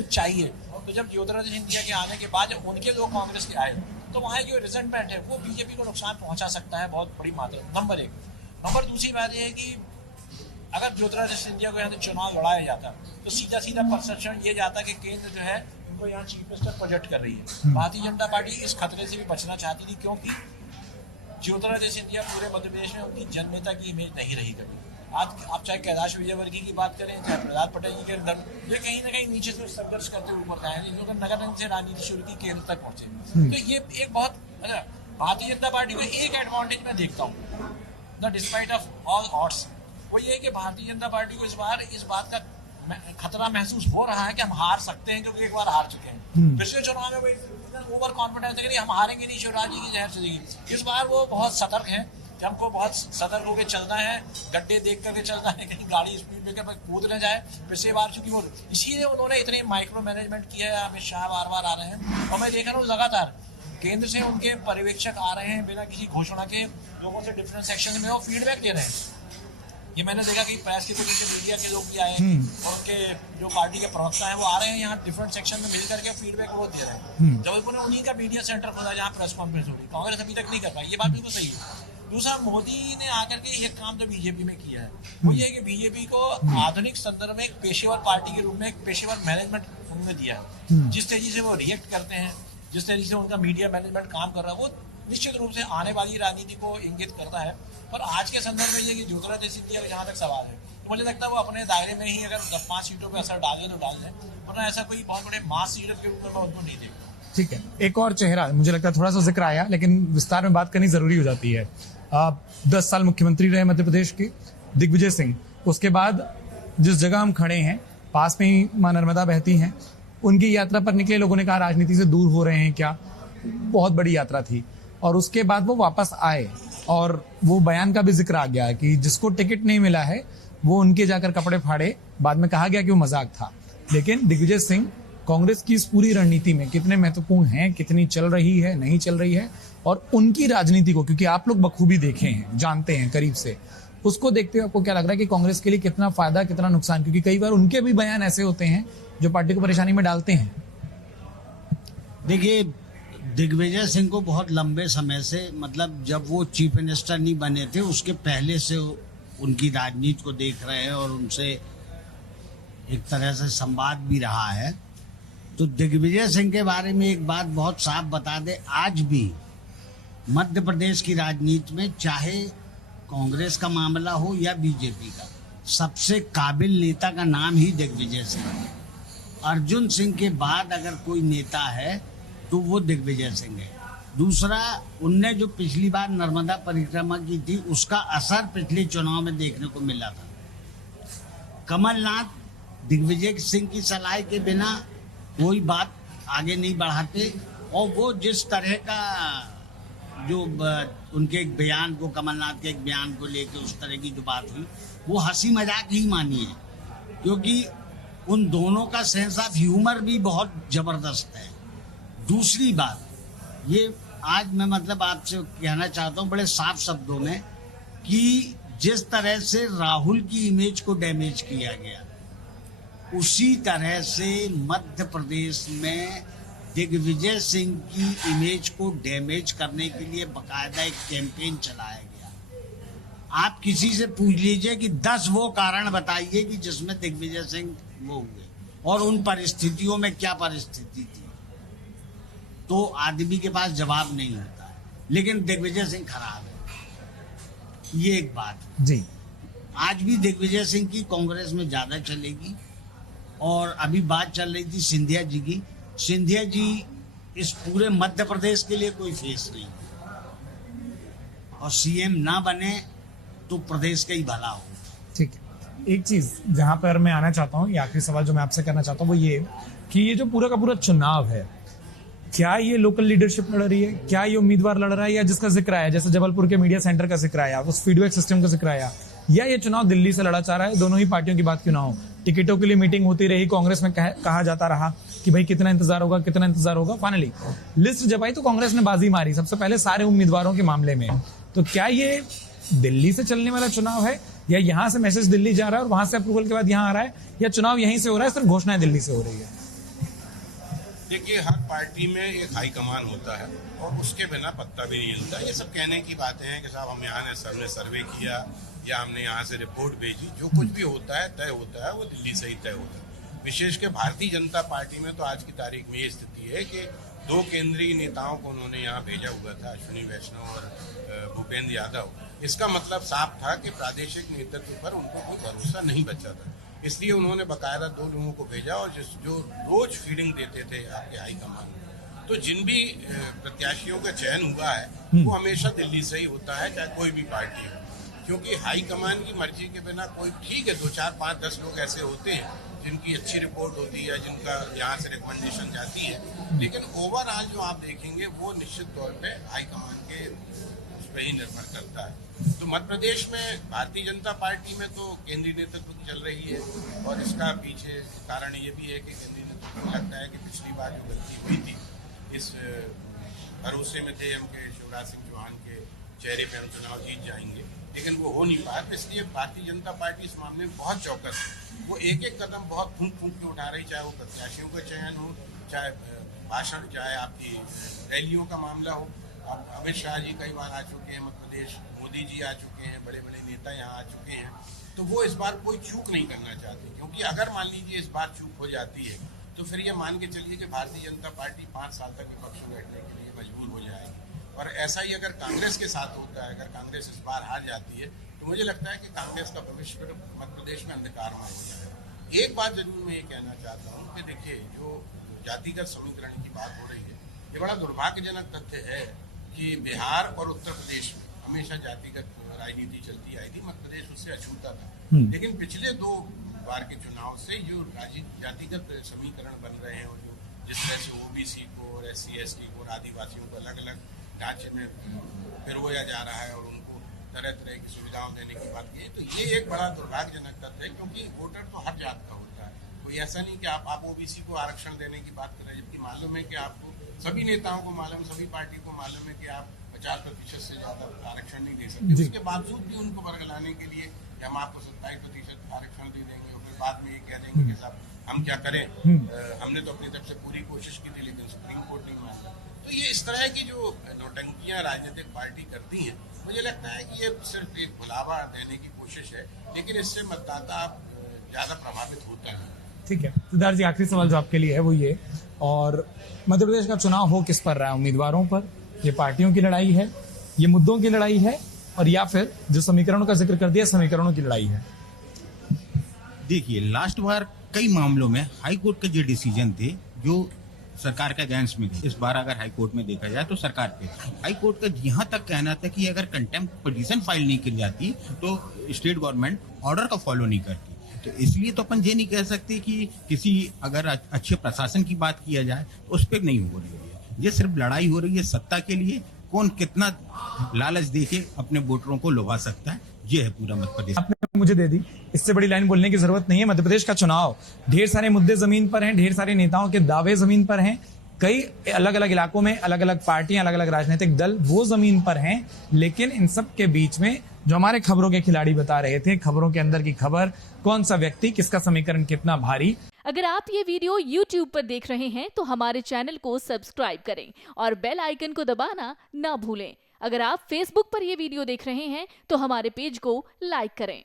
चाहिए। तो जब ज्योतिरादित्य सिंधिया के आने के बाद जब उनके लोग कांग्रेस के आए तो वहाँ जो रिजेंटमेंट है वो बीजेपी को नुकसान पहुंचा सकता है बहुत बड़ी मात्रा। नंबर 1। नंबर दूसरी बात यह है कि अगर ज्योतिरादित्य सिंधिया को यहाँ से चुनाव लड़ाया जाता तो सीधा सीधा परसेप्शन ये जाता कि केंद्र जो है उनको यहाँ चीफ मिनिस्टर प्रोजेक्ट कर रही है। भारतीय जनता पार्टी इस खतरे से भी बचना चाहती थी क्योंकि ज्योतिरादित्य सिंधिया पूरे मध्य प्रदेश में उनकी जननेता की इमेज नहीं रही कभी। आज आप चाहे कैलाश विजयवर्गीय की बात करें, चाहे प्रहलाद पटेल जी के अंदर, ये कहीं ना कहीं नीचे से संघर्ष करते हुए ऊपर आए, इन लोगों ने नगर से राजनीति शुरू की, केंद्र तक पहुंचे। तो ये एक बहुत भारतीय जनता पार्टी को एक एडवांटेज मैं देखता हूँ the despite of all odds, वो ये है कि भारतीय जनता पार्टी को इस बार इस बात का खतरा महसूस हो रहा है कि हम हार सकते हैं, क्योंकि एक बार हार चुके हैं। पिछले चुनाव में वो ओवर कॉन्फिडेंस है कि हम हारेंगे नहीं, शिवराज जी की जहर चलेगी। इस बार वो बहुत सतर्क है कि हमको बहुत सतर्क होकर चलना है, गड्ढे देख करके चलना है, कहीं गाड़ी स्पीड ब्रेकर पर कूद न जाए। पिछले बार चूंकि वो इसीलिए उन्होंने इतने माइक्रो मैनेजमेंट किया है। अमित शाह बार बार आ रहे हैं और मैं देख रहा हूँ लगातार केंद्र से उनके पर्यवेक्षक आ रहे हैं बिना किसी घोषणा के, लोगों से डिफरेंट सेक्शन में वो फीडबैक दे रहे हैं। ये मैंने देखा कि प्रेस के कुछ मीडिया के लोग भी आए और उनके जो पार्टी के प्रवक्ता हैं वो आ रहे हैं यहाँ डिफरेंट सेक्शन में मिल करके फीडबैक वो दे रहे हैं। जबलपुर में उन्हीं का मीडिया सेंटर खोला जहाँ प्रेस कॉन्फ्रेंस हो रही, कांग्रेस अभी तक नहीं कर पाई, ये बात बिल्कुल सही है। दूसरा, मोदी ने आकर के एक काम जो बीजेपी में किया है वो ये है कि बीजेपी को आधुनिक संदर्भ में एक पेशेवर पार्टी के रूप में एक पेशेवर मैनेजमेंट उन्होंने दिया है। जिस तेजी से वो रिएक्ट करते हैं, जिस तरीके से उनका मीडिया मैनेजमेंट काम कर रहा है, वो निश्चित रूप से आने वाली राजनीति को इंगित करता है। पर आज के संदर्भ में ये कि ज्योतिरादित्य सिंधिया का जहाँ तक सवाल है तो मुझे लगता है वो अपने दायरे में ही अगर 10-5 सीटों पे असर डाल दे तो डाल दे, वरना ऐसा कोई बहुत बड़े मास लीडर के रूप में मैं उनको नहीं देखता। ठीक है, एक और चेहरा मुझे लगता है थोड़ा सा जिक्र आया लेकिन विस्तार में बात करनी जरूरी हो जाती है। 10 साल मुख्यमंत्री रहे मध्य प्रदेश के दिग्विजय सिंह, उसके बाद जिस जगह हम खड़े हैं पास में ही मां नर्मदा बहती हैं, उनकी यात्रा पर निकले लोगों ने कहा राजनीति से दूर हो रहे हैं क्या, बहुत बड़ी यात्रा थी। और उसके बाद वो वापस आए और वो बयान का भी जिक्र आ गया कि जिसको टिकट नहीं मिला है वो उनके जाकर कपड़े फाड़े, बाद में कहा गया कि वो मजाक था। लेकिन दिग्विजय सिंह कांग्रेस की इस पूरी रणनीति में कितने महत्वपूर्ण हैं, कितनी चल रही है, नहीं चल रही है, और उनकी राजनीति को क्योंकि आप लोग बखूबी देखे हैं, जानते हैं करीब से, उसको देखते हुए आपको क्या लग रहा है कि कांग्रेस के लिए कितना फायदा कितना नुकसान, क्योंकि कई बार उनके भी बयान ऐसे होते हैं जो पार्टी को परेशानी में डालते हैं। देखिए, दिग्विजय सिंह को बहुत लंबे समय से, मतलब जब वो चीफ मिनिस्टर नहीं बने थे उसके पहले से उनकी राजनीति को देख रहे हैं और उनसे एक तरह से संवाद भी रहा है। तो दिग्विजय सिंह के बारे में एक बात बहुत साफ बता दे, आज भी मध्य प्रदेश की राजनीति में चाहे कांग्रेस का मामला हो या बीजेपी का, सबसे काबिल नेता का नाम ही दिग्विजय सिंह है। अर्जुन सिंह के बाद अगर कोई नेता है तो वो दिग्विजय सिंह है। दूसरा, उनने जो पिछली बार नर्मदा परिक्रमा की थी उसका असर पिछले चुनाव में देखने को मिला था। कमलनाथ दिग्विजय सिंह की सलाह के बिना कोई बात आगे नहीं बढ़ाते, और वो जिस तरह का जो उनके एक बयान को, कमलनाथ के एक बयान को लेकर उस तरह की जो बात हुई वो हंसी मजाक ही मानी है, क्योंकि उन दोनों का सेंस ऑफ ह्यूमर भी बहुत जबरदस्त है। दूसरी बात, ये आज मैं मतलब आपसे कहना चाहता हूँ बड़े साफ शब्दों में कि जिस तरह से राहुल की इमेज को डैमेज किया गया, उसी तरह से मध्य प्रदेश में दिग्विजय सिंह की इमेज को डैमेज करने के लिए बकायदा एक कैंपेन चलाया गया। आप किसी से पूछ लीजिए कि 10 वो कारण बताइए कि जिसमें दिग्विजय सिंह वो हुए और उन परिस्थितियों में क्या परिस्थिति थी, तो आदमी के पास जवाब नहीं होता है। लेकिन दिग्विजय सिंह खराब है, ये एक बात जी। आज भी दिग्विजय सिंह की कांग्रेस में ज्यादा चलेगी। और अभी बात चल रही थी सिंधिया जी की, सिंधिया जी इस पूरे मध्य प्रदेश के लिए कोई फेस नहीं, और सीएम ना बने तो प्रदेश का ही भला हो। ठीक है, एक चीज जहां पर मैं आना चाहता हूँ, ये आखिरी सवाल जो मैं आपसे करना चाहता हूँ वो ये कि ये जो पूरा का पूरा चुनाव है, क्या ये लोकल लीडरशिप लड़ रही है, क्या ये उम्मीदवार लड़ रहा है, या जिसका जिक्र आया जैसे जबलपुर के मीडिया सेंटर का जिक्र आया, उस फीडबैक सिस्टम का जिक्र आया, या ये चुनाव दिल्ली से लड़ा जा रहा है? दोनों ही पार्टियों की बात क्यों ना हो, टिकटों के लिए मीटिंग होती रही, कांग्रेस में कहा जाता रहा कि भाई कितना इंतजार होगा, कितना इंतजार होगा, फाइनली लिस्ट जब आई तो कांग्रेस ने बाजी मारी सबसे पहले सारे उम्मीदवारों के मामले में। तो क्या ये दिल्ली से चलने वाला चुनाव है, या यहाँ से मैसेज दिल्ली जा रहा है और वहां से अप्रूवल के बाद यहाँ आ रहा है, या चुनाव यहीं से हो रहा है, सिर्फ घोषणाएं दिल्ली से हो रही है? देखिए, हर पार्टी में एक हाईकमान होता है और उसके बिना पत्ता भी नहीं हिलता। ये सब कहने की बातें हैं कि साहब हम यहाँ ने सर ने सर्वे किया या हमने यहाँ से रिपोर्ट भेजी, जो कुछ भी होता है तय होता है वो दिल्ली से ही तय होता है। विशेष के भारतीय जनता पार्टी में तो आज की तारीख में ये स्थिति है कि 2 केंद्रीय नेताओं को उन्होंने यहाँ भेजा हुआ था, अश्विनी वैष्णव और भूपेंद्र यादव। इसका मतलब साफ था कि प्रादेशिक नेतृत्व पर उनको कोई भरोसा नहीं बचा था, इसलिए उन्होंने बकायदा 2 लोगों को भेजा, और जो रोज फीडिंग देते थे आपके हाईकमान। तो जिन भी प्रत्याशियों का चयन हुआ है वो हमेशा दिल्ली से ही होता है, चाहे कोई भी पार्टी हो, क्योंकि हाईकमान की मर्जी के बिना कोई, ठीक है 2, 4, 5, 10 लोग ऐसे होते हैं जिनकी अच्छी रिपोर्ट होती है, जिनका यहाँ से रिकमेंडेशन जाती है, लेकिन ओवरऑल जो आप देखेंगे वो निश्चित तौर पे हाईकमान के उस पर ही निर्भर करता है। तो मध्य प्रदेश में भारतीय जनता पार्टी में तो केंद्रीय नेतृत्व चल रही है, और इसका पीछे कारण ये भी है कि केंद्रीय नेतृत्व को लगता है कि पिछली बार जो गलती हुई थी, इस भरोसे में थे हम के शिवराज सिंह चौहान के चेहरे पे हम चुनाव जीत जाएंगे, लेकिन वो हो नहीं पाया। तो इसलिए भारतीय जनता पार्टी इस मामले में बहुत चौकस है। वो एक एक कदम बहुत फूंक फूंक के उठा रही, चाहे वो प्रत्याशियों का चयन हो, चाहे भाषण, चाहे आपकी रैलियों का मामला हो। अब अमित शाह जी कई बार आ चुके हैं मध्य प्रदेश, मोदी जी आ चुके हैं, बड़े बड़े नेता यहाँ आ चुके हैं। तो वो इस बार कोई चूक नहीं करना चाहते, क्योंकि अगर मान लीजिए इस बार चूक हो जाती है तो फिर ये मान के चलिए कि भारतीय जनता पार्टी 5 साल तक विपक्ष में बैठने के लिए मजबूर हो जाएगी। और ऐसा ही अगर कांग्रेस के साथ होता है, अगर कांग्रेस इस बार हार जाती है, तो मुझे लगता है कि कांग्रेस का भविष्य मध्य प्रदेश में अंधकारमय हो जाएगा। एक बात जरूर मैं ये कहना चाहता हूँ कि देखिए, जो जातिगत समीकरण की बात हो रही है, ये बड़ा दुर्भाग्यजनक तथ्य है कि बिहार और उत्तर प्रदेश में हमेशा जातिगत राजनीति चलती आई थी। मध्य प्रदेश उससे अछूता था, लेकिन पिछले 2 बार के चुनाव से जो जातिगत समीकरण बन रहे हैं, और जो जिस तरह से ओबीसी को और SC/ST को और आदिवासियों को अलग अलग ढांचे में पिरोया जा रहा है और उनको तरह तरह की सुविधाओं देने की बात की है, तो ये एक बड़ा दुर्भाग्यजनक तथ्य है। क्योंकि वोटर तो हर जात का होता है, कोई ऐसा नहीं कि आप ओबीसी को आरक्षण देने की बात कर रहे हैं, जबकि मालूम है कि आपको, सभी नेताओं को मालूम, सभी पार्टी को मालूम है कि आप 50% से ज्यादा आरक्षण नहीं दे सकते। उसके बावजूद भी उनको बरगलाने के लिए हम आपको 27% आरक्षण दे देंगे, और फिर बाद में ये कह देंगे कि साहब हम क्या करें, हमने तो अपनी तरफ से पूरी कोशिश की थी, लेकिन सुप्रीम कोर्ट नहीं माना। तो ये इस तरह की जो नौटंकियां राजनीतिक पार्टी करती हैं, मुझे लगता है कि ये सिर्फ एक भुलावा देने की कोशिश है, लेकिन इससे मतदाता ज्यादा प्रभावित होता है। ठीक है सिद्धार्थ जी, आखिरी सवाल जो आपके लिए है वो ये, और मध्य प्रदेश का चुनाव हो किस पर रहा है? उम्मीदवारों पर, ये पार्टियों की लड़ाई है, ये मुद्दों की लड़ाई है, और या फिर जो समीकरणों का जिक्र कर दिया, समीकरणों की लड़ाई है? देखिए, लास्ट बार कई मामलों में हाई कोर्ट के जो डिसीजन थे जो सरकार के अगेंस्ट में थे, इस बार अगर हाई कोर्ट में देखा जाए तो सरकार पे हाई कोर्ट का यहाँ तक कहना था कि अगर कंटेम्प्ट पिटीशन फाइल नहीं की जाती तो स्टेट गवर्नमेंट ऑर्डर का फॉलो नहीं करती। तो इसलिए तो अपन ये नहीं कह सकते कि किसी अगर अच्छे प्रशासन की बात किया जाए उस पर नहीं हो रही है। ये सिर्फ लड़ाई हो रही है सत्ता के लिए, कौन कितना लालच देके अपने वोटरों को लुभा सकता है, ये है पूरा मध्य प्रदेश। आपने मुझे दे दी, इससे बड़ी लाइन बोलने की जरूरत नहीं है। मध्य प्रदेश का चुनाव, ढेर सारे मुद्दे जमीन पर हैं, ढेर सारे नेताओं के दावे जमीन पर हैं, कई अलग अलग इलाकों में अलग अलग पार्टियां, अलग अलग राजनीतिक दल वो जमीन पर हैं, लेकिन इन सब के बीच में जो हमारे खबरों के खिलाड़ी बता रहे थे, खबरों के अंदर की खबर, कौन सा व्यक्ति, किसका समीकरण कितना भारी। अगर आप ये वीडियो YouTube पर देख रहे हैं तो हमारे चैनल को सब्सक्राइब करें और बेल आइकन को दबाना ना भूलें। अगर आप Facebook पर ये वीडियो देख रहे हैं तो हमारे पेज को लाइक करें।